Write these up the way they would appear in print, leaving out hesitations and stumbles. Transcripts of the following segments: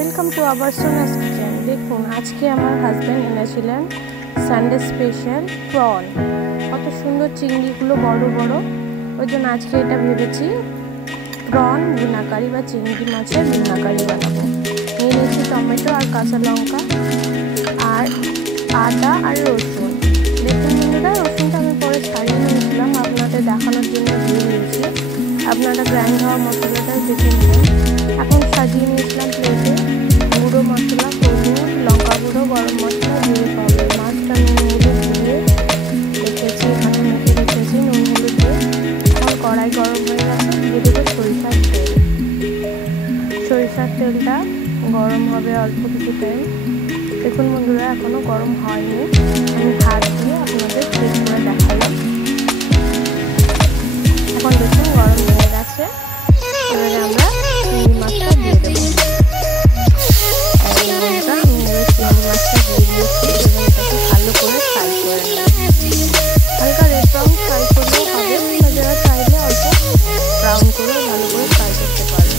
Welcome to our সোনাস kitchen. দেখুন আজকে আমার হাজব্যান্ড এনেছিলেন সানডে স্পেশাল প্রন। কত সুন্দর চিংড়িগুলো বড় বড়, ওই জন্য আজকে এটা ভেবেছি প্রন ভুনাকারি বা চিংড়ি মাছের ভুনাকারি বানাবো। নিয়ে নিয়েছি টমেটো আর কাঁচা লঙ্কা আর আদা আর রসুন। দেখুন বন্ধুরা, রসুনটা আমি পরে ছাড়িয়ে নিয়েছিলাম, আপনাদের দেখানোর জন্য দিয়ে দিয়েছি। আপনারা গ্রাইন্ড হওয়া মশলাটা দেখে নেবেন। এখন সাজিয়ে নিয়েছিলাম প্লেটে গুঁড়ো মশলা, হলুদ, লঙ্কা গুঁড়ো, গরম মশলা, জিরে পাউডার। মাছটা নুন হলুদ দিয়ে রেখেছি, এখানে মেখে রেখেছি নুন হলুদ দিয়ে। এখন কড়াই গরম হয়ে গেছে, দিয়ে দেবো সরিষার তেল। সরিষার তেলটা গরম হবে অল্প কিছু টাইম। দেখুন বন্ধুরা, এখনো গরম হয়নি, আমি হাত দিয়ে আপনাদের চেক করে দেখালাম। এখন দেখুন গরম হয়ে গেছে, এবারে আমরা চিংড়ি মাছটা দিয়ে দেবো। চিংড়ি মাছটা দিয়ে দিয়েছি, এবং এটাকে ভালো করে ফ্রাই করে নেব। হালকা রেড ব্রাউন ফ্রাই করলেও হবে, যারা চাইলে অল্প ব্রাউন করে ভালো করে ফ্রাই করতে পারবে।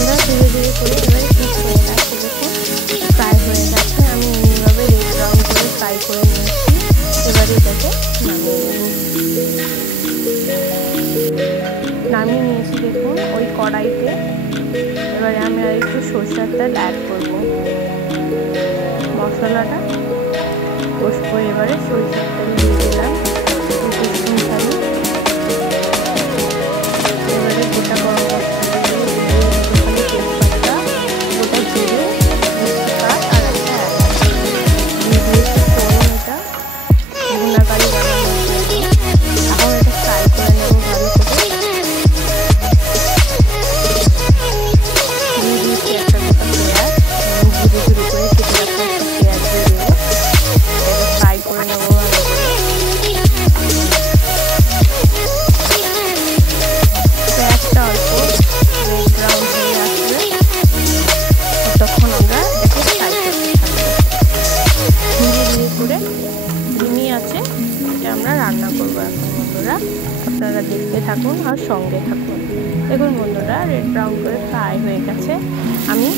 এবার ধীরে ধীরে করে এবারে ঠিক হয়ে গেছে, দেখুন ফ্রাই হয়ে গেছে। আমি এইভাবে রেড ব্রাউন করে ফ্রাই করে নিয়েছি। এবারে এটাকে নামিয়ে নিয়েছি। দেখুন ওই কড়াইতে এবারে আমি আর একটু সরষের তেল অ্যাড করবো। মশলাটা কষবো, এবারে সরষের তেল দিয়ে দিলাম। এবারে গোটা গরম মশলা দিয়ে তেজপাতা, গোটা জিরে, তেজপাত আর একটা এলাচ দিয়ে দিয়েছি ফোড়ন। এটা ভুনাকারি বানানো। এখন এটা ফ্রাই করে নেবো ভালো করে। দিয়ে দিয়েছি একটা গোটা পেঁয়াজ, ধীরে ধীরে করে কেটে রাখা একটা পেঁয়াজ দিয়ে দেবো। এটাকে ফ্রাই করে নেবো ভালো করে। পেঁয়াজটা অল্প রেড ব্রাউন হয়ে আসবে, তখন আমরা এটাকে ফ্রাই করতে থাকবো। ধীরে ধীরে করে ধিমি আছে এটা আমরা রান্না করবো। এখন বন্ধুরা আপনারা দেখতে থাকুন আর সঙ্গে থাকুন। দেখুন বন্ধুরা, রেড ব্রাউন করে ফ্রাই হয়ে গেছে। আমি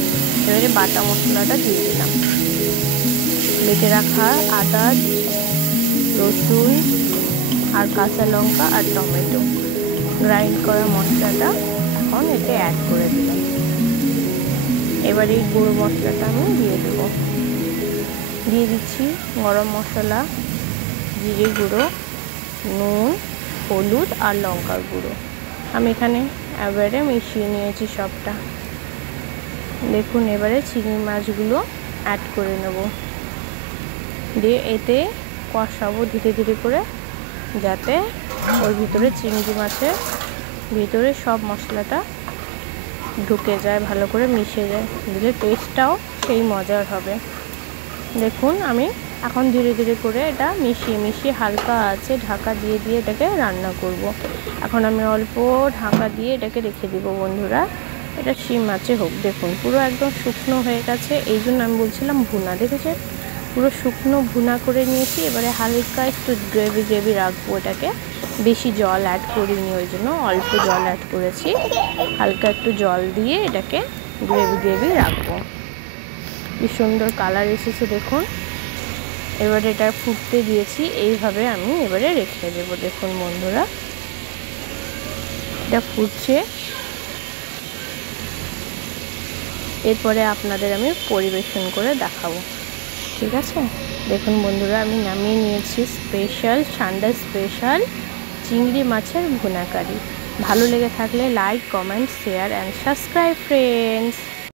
এবারে বাটা মশলাটা দিয়ে দিলাম। বেটে রাখা আদা, রসুন আর কাঁচা লঙ্কা আর টমেটো গ্রাইন্ড করা মশলাটা এখন এতে অ্যাড করে দিলাম। এবার এই গুঁড়ো মশলাটা আমি দিয়ে দেবো। দিয়ে দিচ্ছি গরম মশলা, জিরে গুঁড়ো, নুন, হলুদ আর লঙ্কার গুঁড়ো। আমি এখানে এবারে মিশিয়ে নিয়েছি সবটা। দেখুন এবারে চিংড়ি মাছগুলো অ্যাড করে নেব, দিয়ে এতে কষাবো ধীরে ধীরে করে, যাতে ওর ভিতরে চিংড়ি মাছের ভিতরে সব মশলাটা ঢুকে যায়, ভালো করে মিশে যায়, দিলে টেস্টটাও সেই মজার হবে। দেখুন আমি এখন ধীরে ধীরে করে এটা মিশিয়ে হালকা আছে ঢাকা দিয়ে দিয়ে এটাকে রান্না করব। এখন আমি অল্প ঢাকা দিয়ে এটাকে রেখে দিব বন্ধুরা। এটা শিম মাছে হোক। দেখুন পুরো একদম শুকনো হয়ে গেছে, এই জন্য আমি বলছিলাম ভুনা। দেখেছেন পুরো শুকনো ভুনা করে নিয়েছি। এবারে হালকা একটু গ্রেভি রাখবো এটাকে, বেশি জল অ্যাড করিনি, ওই জন্য অল্প জল অ্যাড করেছি। হালকা একটু জল দিয়ে এটাকে গ্রেভি রাখবো। কি সুন্দর কালার এসেছে দেখুন। এবারে এটা ফুটতে দিয়েছি, এইভাবে আমি এবারে রেখে দেবো। দেখুন বন্ধুরা, এটা ফুটছে। এরপরে আপনাদের আমি পরিবেশন করে দেখাবো, ঠিক আছে? দেখুন বন্ধুরা, আমি নামিয়ে নিয়েছি স্পেশাল সানডে স্পেশাল চিংড়ি মাছের ভুনাকারি। ভালো লেগে থাকলে like, comment, share and subscribe friends.